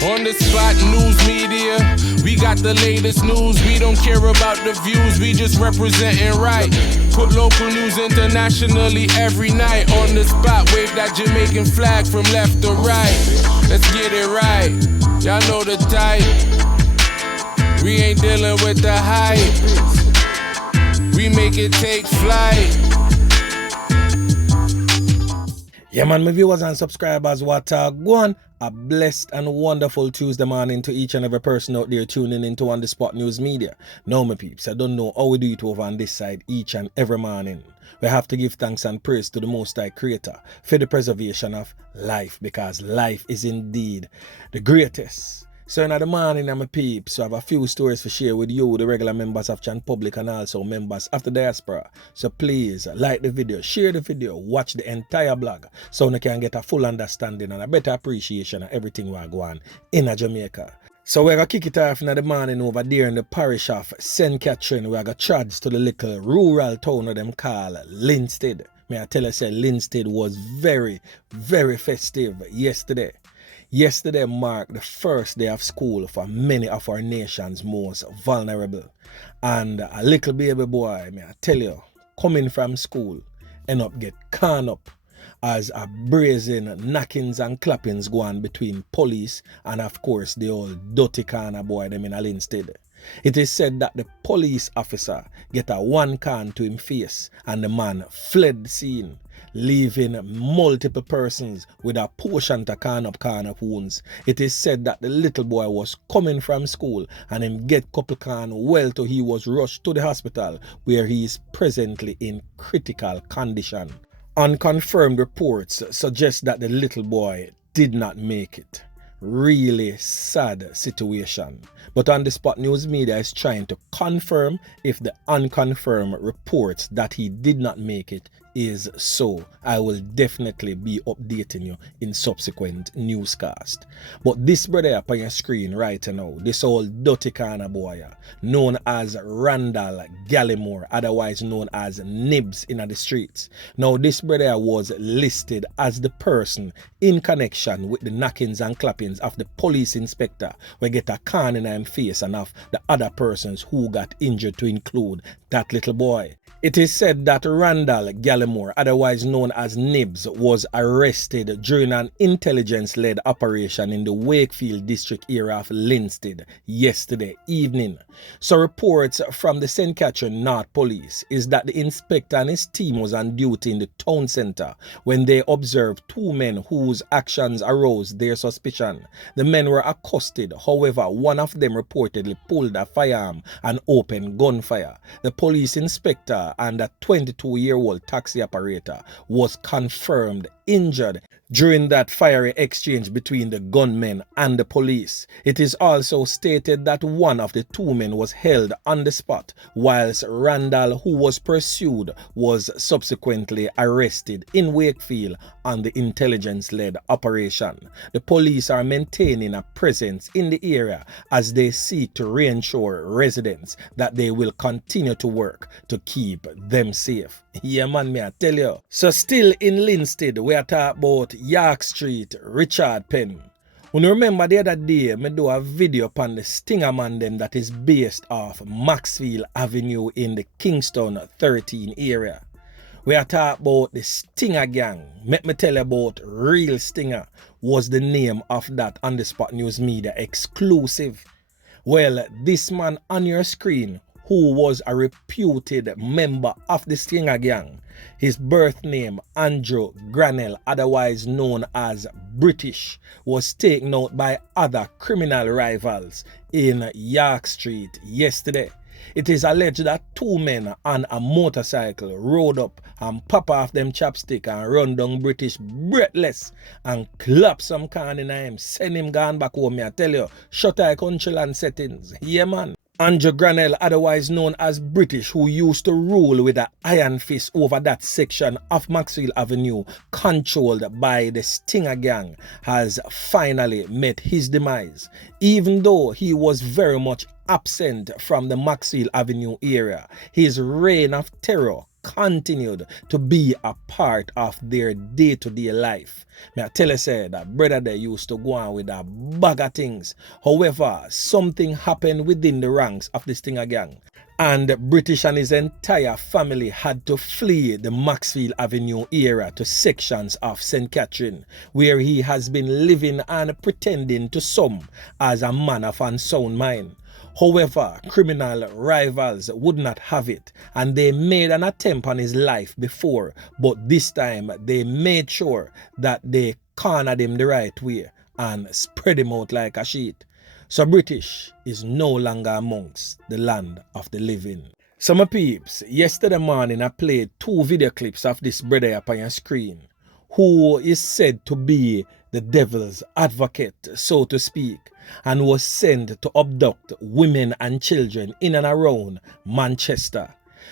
On the spot news media, we got the latest news. We don't care about the views, we just representing right. Put local news internationally every night. On the spot, wave that Jamaican flag from left to right. Let's get it right, y'all know the type. We ain't dealing with the hype. We make it take flight. Yeah man, my viewers and subscribers, what go on? A blessed and wonderful Tuesday morning to each and every person out there tuning into On The Spot News Media. Now my peeps, I don't know how we do it over on this side each and every morning. We have to give thanks and praise to the Most High Creator for the preservation of life, because life is indeed the greatest. So in the morning, I'm a peep, so I have a few stories to share with you, the regular members of Chan Public and also members of the diaspora. So please like the video, share the video, watch the entire blog so you can get a full understanding and a better appreciation of everything we're going in Jamaica. So we're going to kick it off in the morning over there in the parish of St. Catherine. We're going to charge to the little rural town of them called Linstead. May I tell you, say Linstead was very, very festive yesterday. Yesterday marked the first day of school for many of our nation's most vulnerable. And a little baby boy, may I tell you, coming from school, end up get caught up as a brazen knockings and clappings go on between police and of course the old dirty corner boy them in a Linstead. It is said that the police officer get a one can to him face and the man fled the scene, leaving multiple persons with a portion to can of wounds. It is said that the little boy was coming from school and him get couple can well till he was rushed to the hospital where he is presently in critical condition. Unconfirmed reports suggest that the little boy did not make it. Really sad situation. But On The Spot News Media is trying to confirm if the unconfirmed reports that he did not make it is so. I will definitely be updating you in subsequent newscast. But this brother up on your screen right now, this old dirty corner boy, known as Randall Gallimore, otherwise known as Nibbs in the streets. Now this brother was listed as the person in connection with the knockings and clappings of the police inspector who get a can in him face and of the other persons who got injured, to include that little boy. It is said that Randall Gallimore, otherwise known as Nibbs, was arrested during an intelligence-led operation in the Wakefield district area of Linstead yesterday evening. So reports from the St. Catherine North Police is that the inspector and his team was on duty in the town centre when they observed two men whose actions aroused their suspicion. The men were accosted, however, one of them reportedly pulled a firearm and opened gunfire. The police inspector and a 22-year-old taxi operator was confirmed injured during that fiery exchange between the gunmen and the police. It is also stated that one of the two men was held on the spot, whilst Randall, who was pursued, was subsequently arrested in Wakefield on the intelligence-led operation. The police are maintaining a presence in the area as they seek to reassure residents that they will continue to work to keep them safe. Yeah man, me I tell you. So still in Linstead, we are talking about York Street, Richard Penn. When you remember the other day, I do a video upon the Stinger man them that is based off Maxfield Avenue in the Kingston 13 area. We are talking about the Stinger gang. Let me tell you about Real Stinger was the name of that On The Spot News Media exclusive. Well, this man on your screen, who was a reputed member of the Stinger gang. His birth name, Andrew Granell, otherwise known as British, was taken out by other criminal rivals in York Street yesterday. It is alleged that two men on a motorcycle rode up and pop off them chapstick and run down British breathless and clap some can in him, send him gone back home. Me I tell you, shut eye country land settings. Yeah man. Andrew Granell, otherwise known as British, who used to rule with an iron fist over that section of Maxfield Avenue controlled by the Stinger gang, has finally met his demise. Even though he was very much absent from the Maxfield Avenue area, his reign of terror continued to be a part of their day-to-day life. Me I tell you say that brother they used to go on with a bag of things. However, something happened within the ranks of the Stinger gang, and British and his entire family had to flee the Maxfield Avenue area to sections of St. Catherine, where he has been living and pretending to some as a man of unsound mind. However, criminal rivals would not have it, and they made an attempt on his life before, but this time they made sure that they cornered him the right way and spread him out like a sheet. So British is no longer amongst the land of the living. So my peeps, yesterday morning I played 2 video clips of this brother up on your screen, who is said to be the devil's advocate, so to speak, and was sent to abduct women and children in and around Manchester.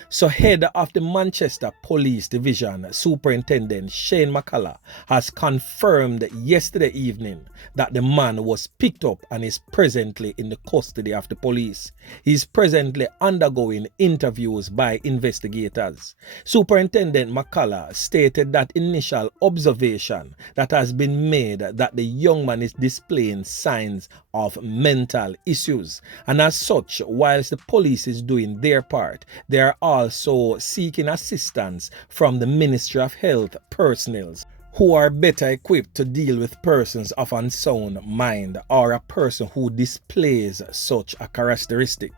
So head of the Manchester Police Division, Superintendent Shane McCullough, has confirmed yesterday evening that the man was picked up and is presently in the custody of the police. He is presently undergoing interviews by investigators. Superintendent McCullough stated that initial observation that has been made that the young man is displaying signs of mental issues, and as such, whilst the police is doing their part, they are also seeking assistance from the Ministry of Health personnel who are better equipped to deal with persons of unsound mind or a person who displays such a characteristic.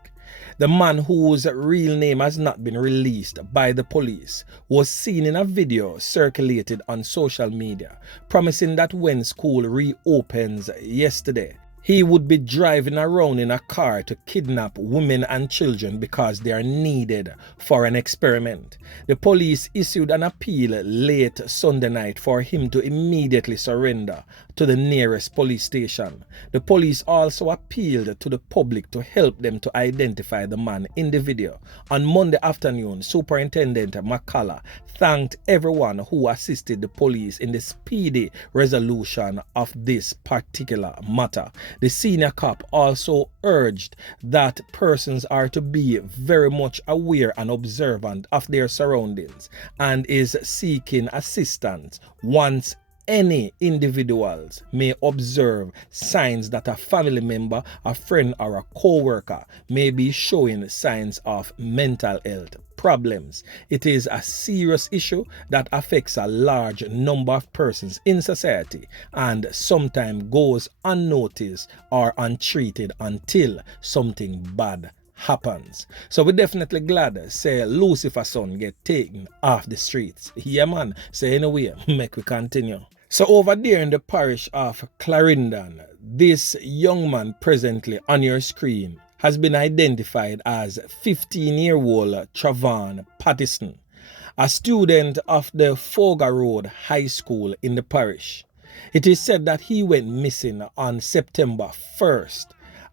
The man, whose real name has not been released by the police, was seen in a video circulated on social media promising that when school reopens yesterday, he would be driving around in a car to kidnap women and children because they are needed for an experiment. The police issued an appeal late Sunday night for him to immediately surrender to the nearest police station. The police also appealed to the public to help them to identify the man in the video. On Monday afternoon, Superintendent McCullough thanked everyone who assisted the police in the speedy resolution of this particular matter. The senior cop also urged that persons are to be very much aware and observant of their surroundings and is seeking assistance once any individuals may observe signs that a family member, a friend, or a co-worker may be showing signs of mental health problems. It is a serious issue that affects a large number of persons in society and sometimes goes unnoticed or untreated until something bad happens. So we're definitely glad say Lucifer's son get taken off the streets. Yeah man, so anyway, make we continue. So over there in the parish of Clarendon, this young man presently on your screen has been identified as 15-year-old Travan Pattison, a student of the Fogar Road High School in the parish. It is said that he went missing on September 1st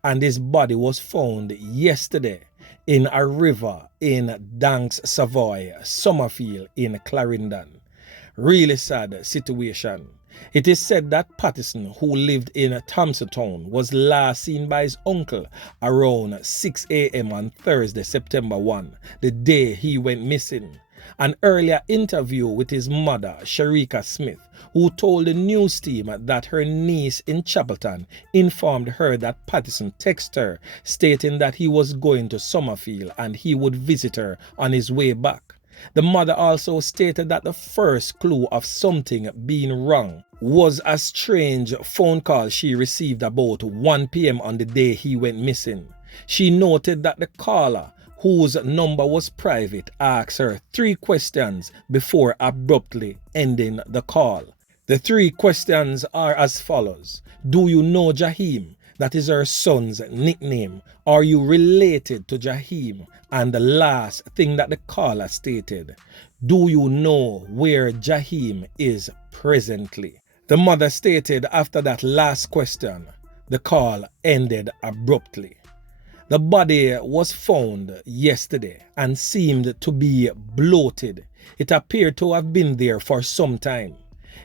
and his body was found yesterday in a river in Danks Savoy, Summerfield in Clarendon. Really sad situation. It is said that Pattison, who lived in Thompson Town, was last seen by his uncle around 6 a.m. on Thursday, September 1, the day he went missing. An earlier interview with his mother, Sharika Smith, who told the news team that her niece in Chapelton informed her that Pattison texted her stating that he was going to Summerfield and he would visit her on his way back. The mother also stated that the first clue of something being wrong was a strange phone call she received about 1 p.m. on the day he went missing. She noted that the caller, whose number was private, asked her 3 questions before abruptly ending the call. The 3 questions are as follows. Do you know Jahim? That is her son's nickname. Are you related to Jahim? And the last thing that the caller stated, do you know where Jahim is presently? The mother stated after that last question, the call ended abruptly. The body was found yesterday and seemed to be bloated. It appeared to have been there for some time.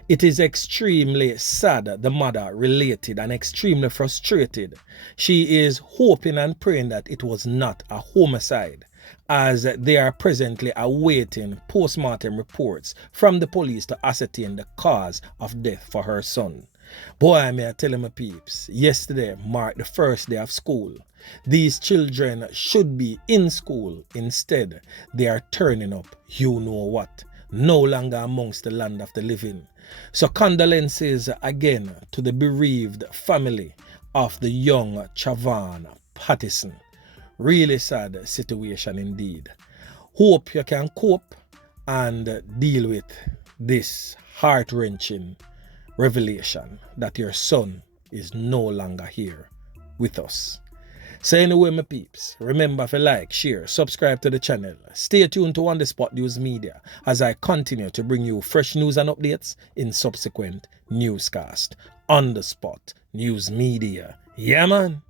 It is extremely sad, the mother related, and extremely frustrated. She is hoping and praying that it was not a homicide. as they are presently awaiting post-mortem reports from the police to ascertain the cause of death for her son. Boy, may I tell you, my peeps, yesterday marked the first day of school. These children should be in school. Instead, they are turning up, you know what, no longer amongst the land of the living. So condolences again to the bereaved family of the young Chavan Pattison. Really sad situation indeed. Hope you can cope and deal with this heart-wrenching revelation that your son is no longer here with us. So anyway, my peeps, remember to like, share, subscribe to the channel. Stay tuned to On The Spot News Media as I continue to bring you fresh news and updates in subsequent newscast. On The Spot News Media. Yeah, man.